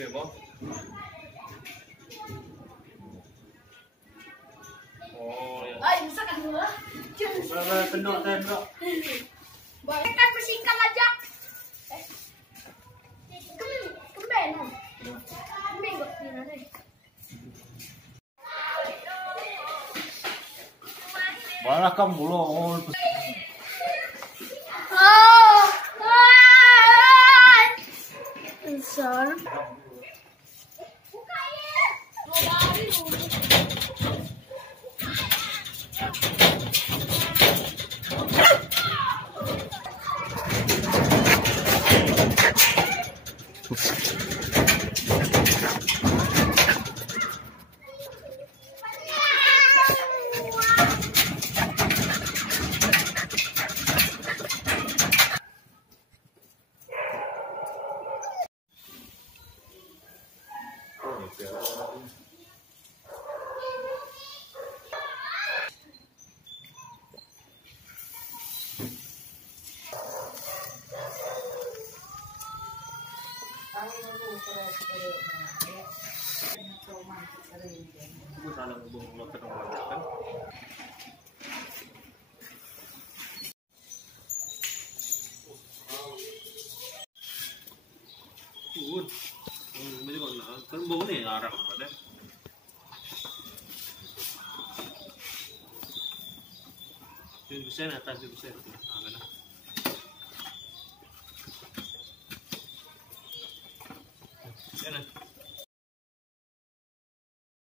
Oke, Bang. Oh, ya. Ay, bisa kan dulu? Tendok. Boleh kan bersihkan aja. Kemben. Kemben kok ini nih. Malah kamu belum. Oh. Besar. Kan bau nih arang ada. Bisa atas bisa. Nah,